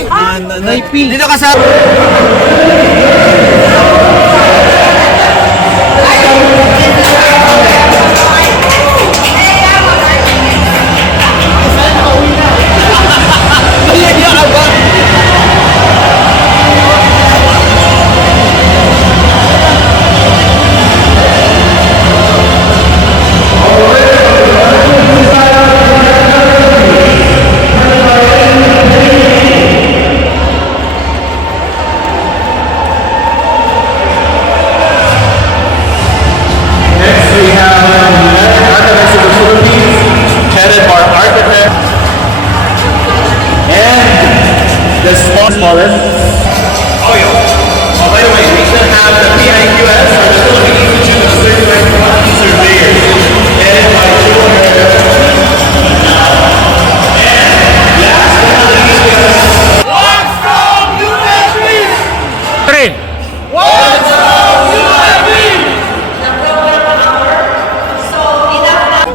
Naipi. Dito ka sa... Smallest. Oh, yeah. Oh, by the way, we should have the PIQS for the Philippines Institute of Certified Quantity Surveyors, headed by Joel Herrera. And last but not least, one strong new entry. 3. One strong